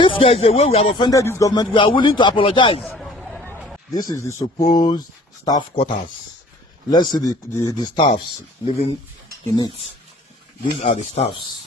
If there is a way we have offended this government, we are willing to apologize. This is the supposed staff quarters. Let's see the staffs living in it. These are the staffs.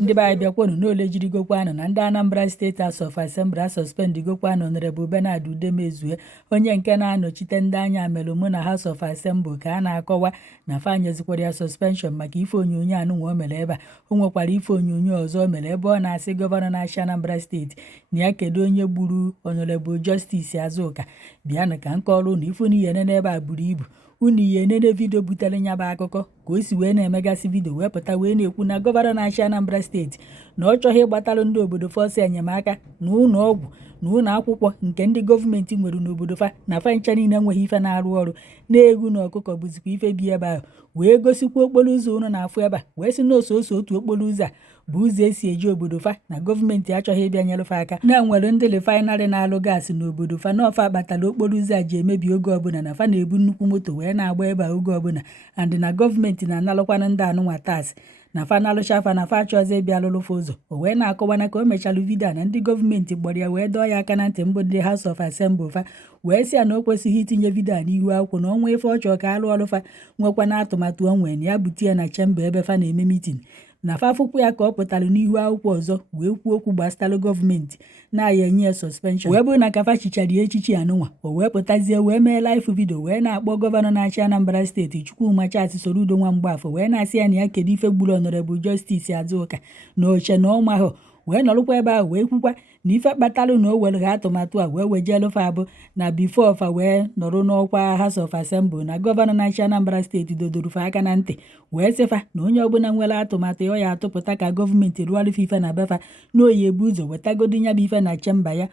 Ndị be bịa kwonu n'ole jiri gokwanụ na ndị Anambra State House of Assembly suspend gokwanụ Honorable Bernard Udemezue onye nke na-anọchite ndị anya amelụmụ na House of Assembly ka a na-akọwa na fanyezikwara ya suspension maka ife onyonyo anụnwa o mere ebe a. O nwekwara ife onyonyo ọzọ o mere ebe ọ na-asị gọvanọ na-achị Anambra State na ya kedu onye gburu Honorable Justice Azuka bịanụ ka nkọrụ na ife n'ihe n'ebe a buru ibu unu ihe nene video butere nya ba akụkọ ka o si wee na-emegasị video wee pụta wee na-ekwu na gọvanọ na-achị Anambra State na ọ chọghị ịgbatalụ ndị obodo fọsị enyemaka na ụlọ ọgwụ na ụlọ akwụkwọ nke ndị gọọmenti nwere n'obodo fa na fa ncha niile enweghị ife na-arụ ọrụ na-egwu na ọkụkọ bụzikwa ife bi ebe ahụ wee gosikwa okporo ụzọ ụnụ na-afụ ebe a wee sị na oso otu okporo ụzọ a bụ ụzọ esi eji obodo fa na gọọmenti achọghị ịbịa nyere fa aka na nwere ndị refinery na-alụ gaasị n'obodo fa na ọfa akpatala okporo ụzọ a ji emebi oge ọbụla na fa na-ebu nnukwu moto wee na-agba ebe a oge ọbụla and na gọọmenti na-analụkwana ndị anụnwa taasị na fa na-alụcha fa na fa achọzi ịbịa lụlụfa ụzọ o wee na-akọwana ka o mechalụ vidio na ndị gọọmenti gbara ya wee dọọ ya aka na ntị mbụ ndị House of Assembly fa wee sị ya na o kwesịghị itinye vidio a n'ihu akwụkwọ na ọnwa ife ọ chọọ ka alụ ọrụ fa nwekwana atụmatụ onwe na ya bute ya na chemba ebe fa na-eme mitin na fa afụkwụ ya ka ọ pụtara n'ihu akwụkwọ ọzọ wee kwuo okwu gbasara gọọmenti na-aya enye ya suspension wee bụrụ na ka fa chichara ya echichi anụnwa o wee pụtazie wee mee live video wee na-akpọ gọvanọ na-achị Anambra Steeti Chukwuma Charles Soludo Nwamgbafọ wee na-asị ya na ya kedu ife gburu Honorable Justice Azuka na oche na ọma ahụ wee nọrụkwa ebe ahụ wee kwukwa na ife kpatalụ na o were ha atụmatụ a wee wejelu fa abụ na bifo fa wee nọrụ n'ọkwa House of Assembly na gọvanọ na-achị Anambra Steeti dodoro fa aka na ntị wee sịfa na onye ọbụla nwere atụmatụ ọ ya atụpụta ka gọọmenti rụọrụfe ife na befa na oyi ebu ụzọ wetagodo nya bụ ife na chemba ya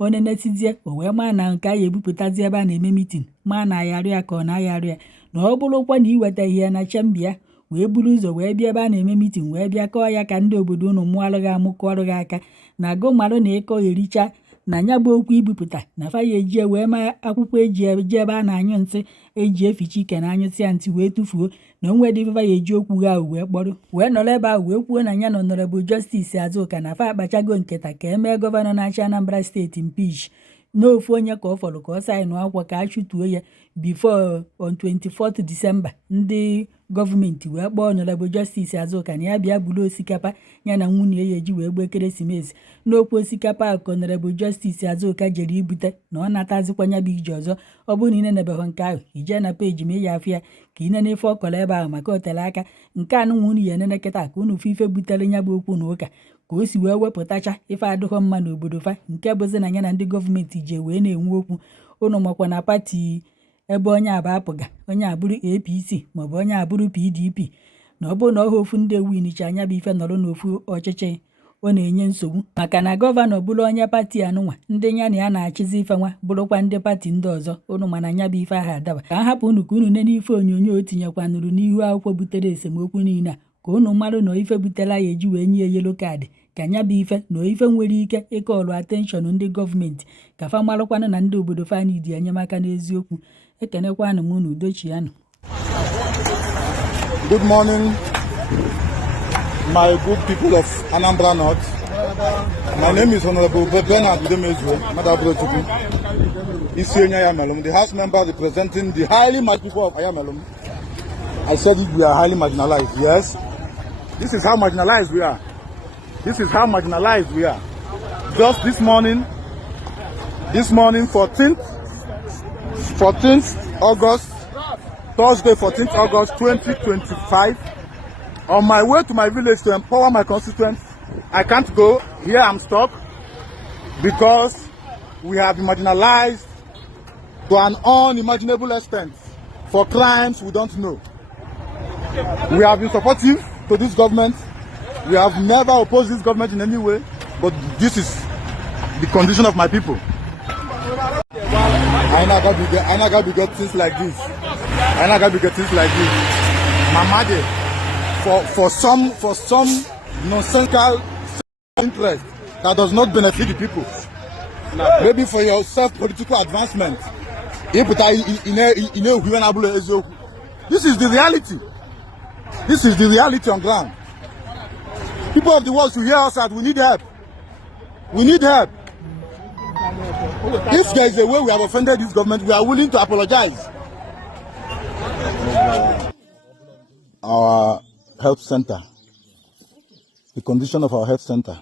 onenetizie o wee maa na nke a ya ebupụtazi ebe a na-eme mitin maa na ayarị ya ka ọ na-ayarị ya na ọ bụrụkwa na iweta ihe na chemba ya wee buru ụzọ wee bịa ebe a na-eme mitin wee bịa kọọ ya ka ndị obodo unu mụọrụ gị amụkọọrụ gị aka na agụmarụ na ịkọ ericha na nya bụ okwu ibupụta na fa ya ejie wee maa akwụkwọ eji ebe a na-anyụ nsị eji eficha ike na anyụsị ya ntị wee tụfuo na onwe dị fa ya eji okwu ha wee kpọrọ wee nọrọ ebe ahụ wee kwuo na ya na Honorable Justice Azuka na fa akpachago nketa ka emee gọvanọ na-achị Anambra Steeti impeach n'ofu onye ka ọ fọrọ ka ọ saịnụ akwụkwọ ka a chụtuo ya before on 24th December ndị gọọmenti wee kpọọ Honorable Justice Azuka na ya bịa buru osikapa ya na nwunye ya eji wee gbe ekeresimesi n'okwu osikapa ka Honorable Justice Azuka jere ibute na ọ natazikwa ya bụ ije ọzọ ọ bụrụ na ị nenebeghị nke ahụ ije na peji ma ya afịa ka ị nene ife ọkọrọ ebe ahụ maka otele aka nke anụnwa unu ya enene kịta ka unu ife butere ya bụ okwu na ụka ka o si wee wepụtacha ife adịghọ mma n'obodo fa nke bụzi na ya na ndị gọọmenti ji wee na-enwe okwu unu makwa na pati ebe onye abụ apụga onye abụrụ APC maọbụ onye abụrụ PDP na ọ bụrụ na ọha ofu ndị ewinicha anya bụ ife nọrọ n'ofu ọchịchị ọ na-enye nsogbu maka na gọvanọ bụrụ onye pati anụnwa ndị ya na ya na-achịzi ife nwa bụrụkwa ndị pati ndị ọzọ unu mana anya bụ ife ahụ adaba ka a hapụ unu ka unu nene ife onyonyo o tinyekwanụrụ n'ihu akwụkwọ butere esemokwu niile a ka unu mmadụ na ife butela ya eji wee nye yelo kaadị ka nya bụ ife na ife nwere ike ịkọlụ atenshọn ndị gọọmenti ka fa marụkwanụ na ndị obodo fa nidi enyemaka n'eziokwu ekenekwanụ m unu udochianụ. Good morning, my good people of Anambra North. My name is Honorable Bernard Udemezue, the House member representing the highly marginalized people of Ayamelum. I said it, we are highly marginalized. Yes, this is how marginalized we are. This is how marginalized we are. Just this morning, 14th August, Thursday, 14th August 2025, on my way to my village to empower my constituents. I can't go. Here I'm stuck because we have been marginalized to an unimaginable extent for crimes we don't know. We have been supportive to this government. We have never opposed this government in any way, but this is the condition of my people. I not got to get things like this. Mama, for some nonsensical interest that does not benefit the people. Maybe for your self-political advancement. This is the reality. This is the reality on ground. People of the world should hear us out. We need help. We need help. If there is a way we have offended this government, we are willing to apologize. Our health center, the condition of our health center.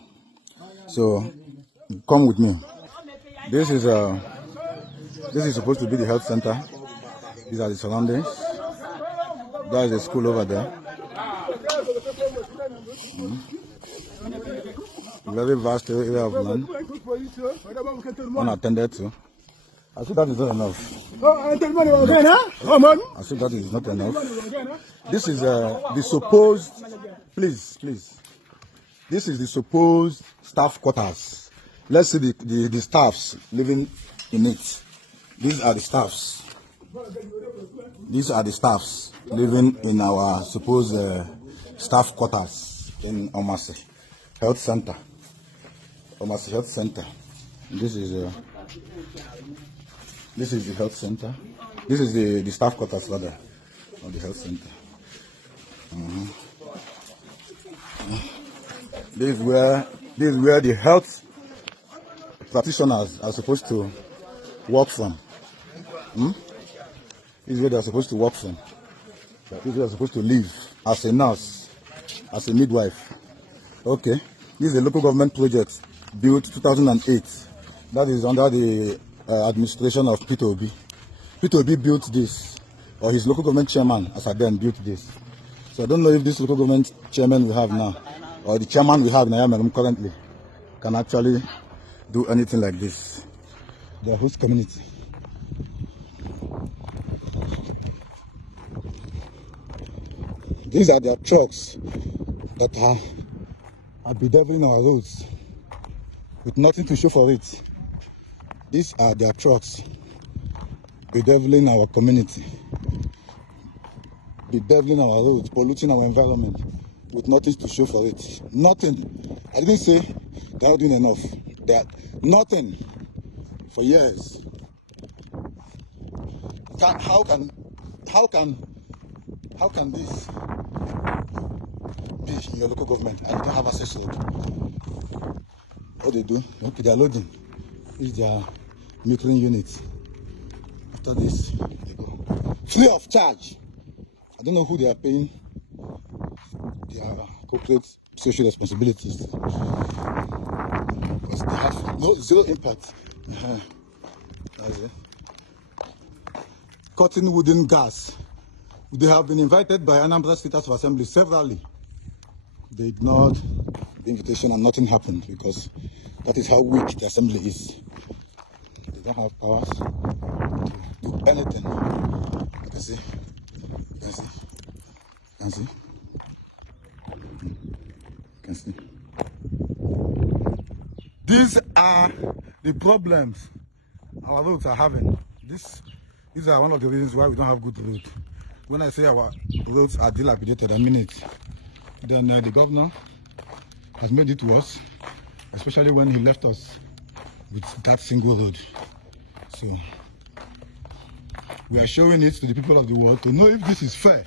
So, come with me. This is supposed to be the health center. These are the surroundings. There is a school over there. Very vast area of land, unattended to. I think that is not enough. I think that is not enough. This is the supposed, please. This is the supposed staff quarters. Let's see the staffs living in it. These are the staffs. These are the staffs living in our supposed staff quarters in Omasi Health Center. Omasi Health Center. This is the health center. This is the staff quarters rather of the health center. This is where the health practitioners are supposed to work from. This is where they are supposed to work from. This is where they are supposed to live as a nurse, as a midwife. Okay, this is a local government project built 2008. That is under the administration of Peter Obi. Peter Obi built this, or his local government chairman, as I then built this. So I don't know if this local government chairman we have now, or the chairman we have in Ayamelum currently, can actually do anything like this. The host community. These are their trucks that are bedeviling our roads with nothing to show for it. These are their trucks bedeviling our community, bedeviling our roads, polluting our environment with nothing to show for it. Nothing. I didn't say they're not doing enough. They're nothing for years. How can this be in your local government and you don't have access to it? What they do? Okay, they're loading. This is their metering unit. After this, they go free of charge. I don't know who they are paying their corporate social responsibilities, because they have zero impact. That's it. Cutting wooden gas. They have been invited by Anambra State Assembly severally. They ignored the invitation and nothing happened, because that is how weak the assembly is. They don't have powers to do anything. You can see. You can see. These are the problems our roads are having. These are one of the reasons why we don't have good roads. When I say our roads are dilapidated, I mean it. Then the governor has made it worse, especially when he left us with that single road. So we are showing it to the people of the world to know if this is fair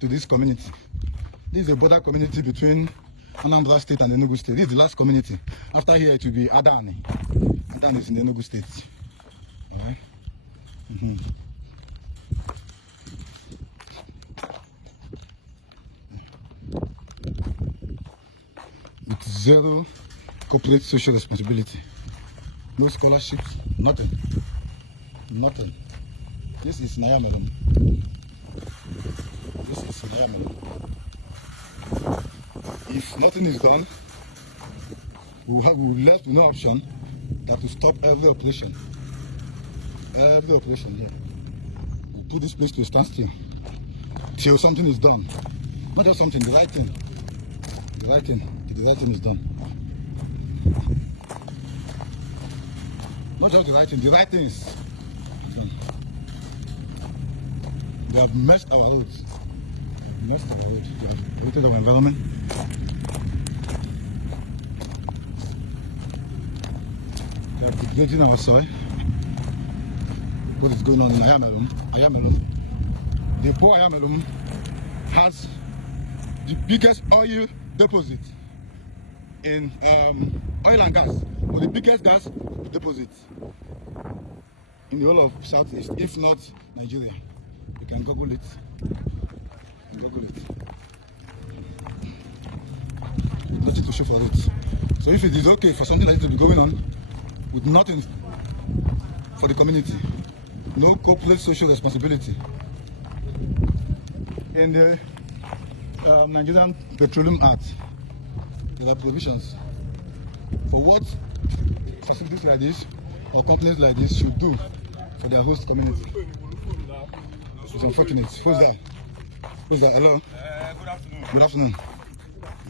to this community. This is a border community between Anambra State and Enugu State. This is the last community. After here it will be Adani. Adani is in Enugu State. All right. With zero corporate social responsibility, no scholarships, nothing. This is Nayamelon. If nothing is done, we will left no option than to stop every operation. Every operation here. We put this place to a standstill till something is done. Not just something, the right thing. The right thing is done. Not just the right thing is done. We have messed our roads. We have polluted our environment. We are degrading our soil. What is going on in Ayamelon? The poor Ayamelon has the biggest oil deposit in oil and gas for the biggest gas deposit in the whole of Southeast, if not Nigeria. You can Google it. Nothing to show for it. So if it is okay for something like this to be going on with nothing for the community, no corporate social responsibility, in the Nigerian Petroleum Act, there are provisions for what facilities like this or companies like this should do for their host community. It's unfortunate. Who's that? Hello? Good afternoon. Good afternoon.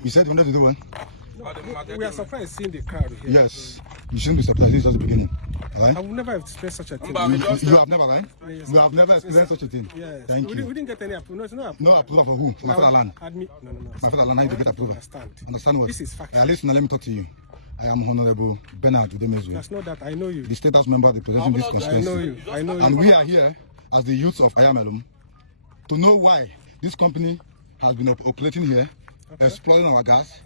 You said you wanted to do one? We are surprised seeing the crowd here. Yes. You shouldn't be surprised. This is just the beginning. All right? I would never have experienced such a thing. You have never, right? Yes. You have never experienced such a thing. Yes. Thank you. We didn't get any approval. No approval for who? For my fatherland. No. My fatherland, I need to get approval. Understand what? This is fact. Listen, let me talk to you. I am Honorable Bernard Udemezu. That's not that. I know you. The state house member representing this constituency. I know you. And we are here as the youths of Ayamelum to know why this company has been operating here, exploring our gas,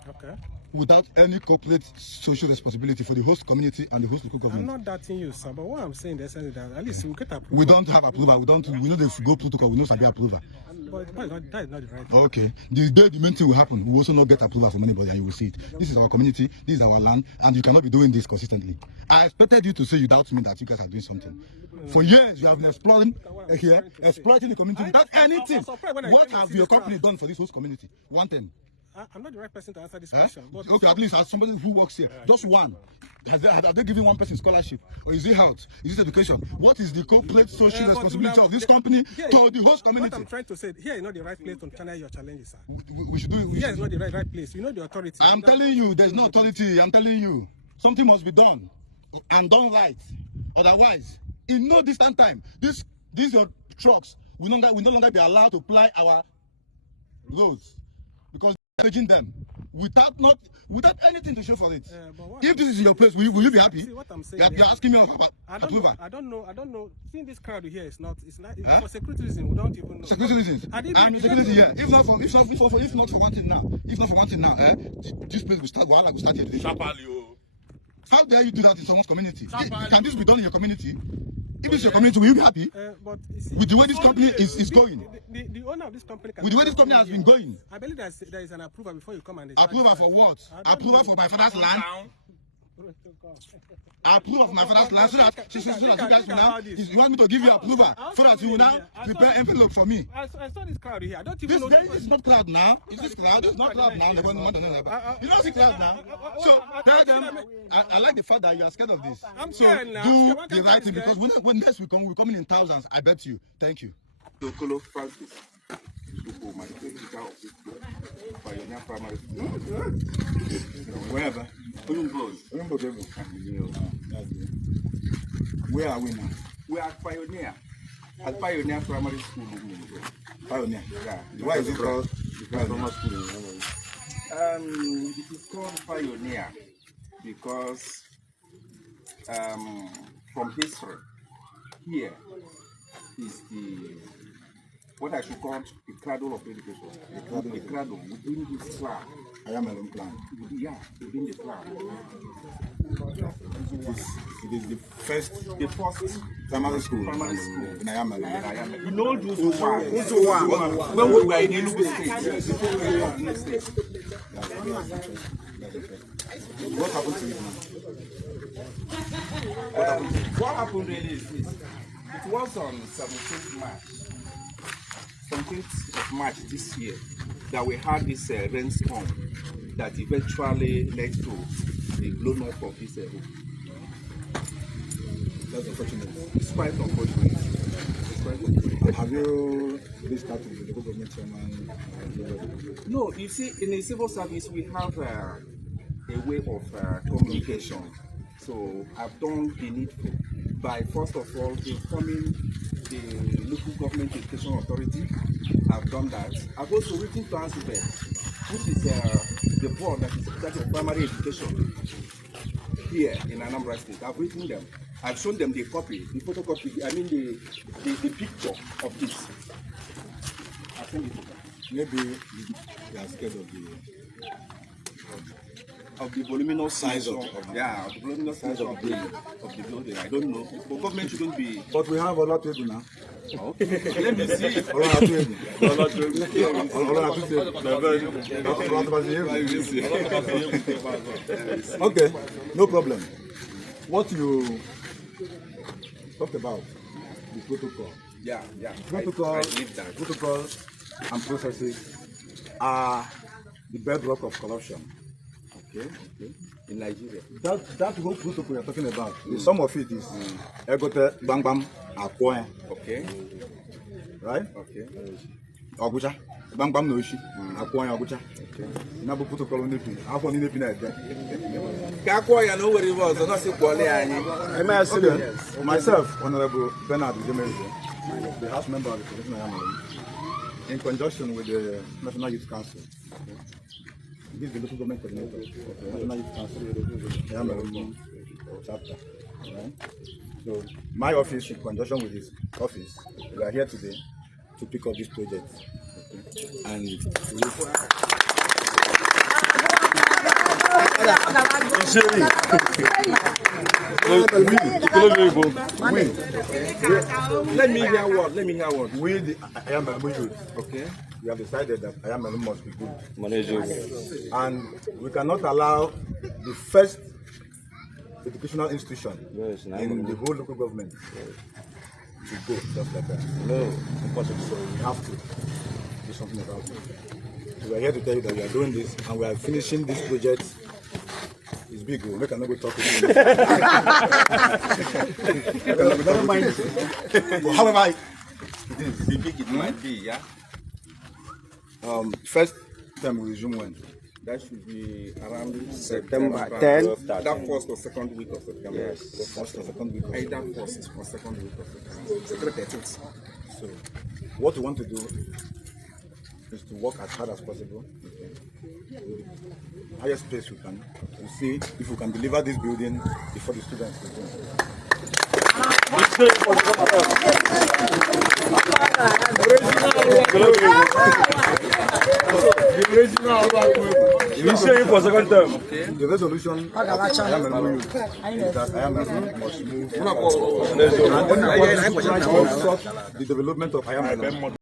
without any corporate social responsibility for the host community and the host local government. I'm not doubting you, sir, but what I'm saying is that at least we get approval. We don't have approval. We know the go protocol. We know Sabi approval. But that is not the right thing. Okay. The day the main thing will happen, we also not get approval from anybody, and you will see it. This is our community. This is our land, and you cannot be doing this consistently. I expected you to say you doubt me that you guys are doing something. For years, you have been exploring here, exploiting the community without anything. What have your company done for this host community? One thing. I'm not the right person to answer this question. But okay, at least as somebody who works here, just one. Have they given one person scholarship? Or is it health? Is it education? What is the corporate social responsibility of this company to the host community? What I'm trying to say, here is not the right place to channel your challenges, sir. We should do it. Here is not the right place. You know the authority. I'm telling you, there's no authority. I'm telling you. Something must be done. And done right. Otherwise, in no distant time, these trucks will no longer be allowed to ply our roads. Because managing them without anything to show for it. If this is your place, will you be happy? See what I'm saying. You're asking me about approval. I don't know. Seeing this crowd here is not. For security reasons. We don't even know. Security reasons. I'm security here. If not for one thing now, this place will start. Will start here today. How dare you do that in someone's community? Can this be done in your community? If it's your community, will you be happy? But see, with the way this company is going? The owner of this company with the way this company has been going? I believe there is an approval before you come and... Approval for what? Approval for my father's land? Approval for my father's land so that you guys will now... You want me to give you approval so that you will now prepare envelope for me? I saw this crowd here. I don't even know... This is not crowd now. Is this crowd? It's not crowd now. You don't see crowd now. So tell them, I like the fact that you are scared of this. I'm scared now. Do the right thing because when next we come, we're coming in thousands. I bet you. Thank you. Wherever. Where are we now? We are Pioneer. At Pioneer Primary School. Pioneer. Yeah. Why is it called Primary School? It is called Pioneer because from history, here is what I should call the cradle of education. The cradle within this clan. I am a long clan. Yeah, within the clan. It is the first primary school in Ayamel. You know those who when we were in Enugu State. What happened to it now? What happened really is this. It was on 17th of March this year that we had this rainstorm that eventually led to the blown up of this roof. That's unfortunate. It's quite unfortunate. Have you reached out to the local government chairman? No, you see, in the civil service, we have a way of communication. So I've done the needful by, first of all, informing the local government education authority. I've done that. I've also written to Assembłý, which is the board that is in charge of primary education here in Anambra State. I've written them. I've shown them the copy, the photocopy, I mean the picture of this. Maybe they are scared of the of the voluminous size of the voluminous size of the building. I don't know. But government shouldn't be. But we have a lot to do now. Okay. Let me see. Okay, no problem. What you talked about, the protocol. Yeah. Protocol and processes are the bedrock of corruption. Okay. In Nigeria. That whole protocol you're talking about, some of it is egote bang bang akwoe. Okay. Right? Okay. Ogucha. Bang bang no ishi. Akwoe ogucha. Okay. Nabu protocol on the pin. Afọ ni pin ede. Ka akwoe ya no worry about, so not say kwole anyi. Okay. Myself, Honorable Bernard Udemezu, the House member of the Commission Assembly, in conjunction with the National Youth Council. This is the local government coordinator of the National Youth Council chapter. Right? So my office, in conjunction with his office, we are here today to pick up this project. Okay? And Let me hear what. We, the Ayamelu youth, Okay. we have decided that Ayamelu must be good. Managers. And we cannot allow the first educational institution in the whole local government to go just like that. No. Impossible. So we have to do something about it. So we are here to tell you that we are doing this and we are finishing this project. It's big, we can not go talk with you. Never mind. But however, it is. The big it might be, yeah. First time we resume when? That should be around September 10. That first or second week of September. Yes. The first or second week. Either first or second week of September. Secretary 13th. So, what we want to do is to work as hard as possible, highest pace we can, to see if we can deliver this building before the students resume. For second term. The resolution I am is that Ayamelu must move forward. And then we want to support the development of Ayamelu.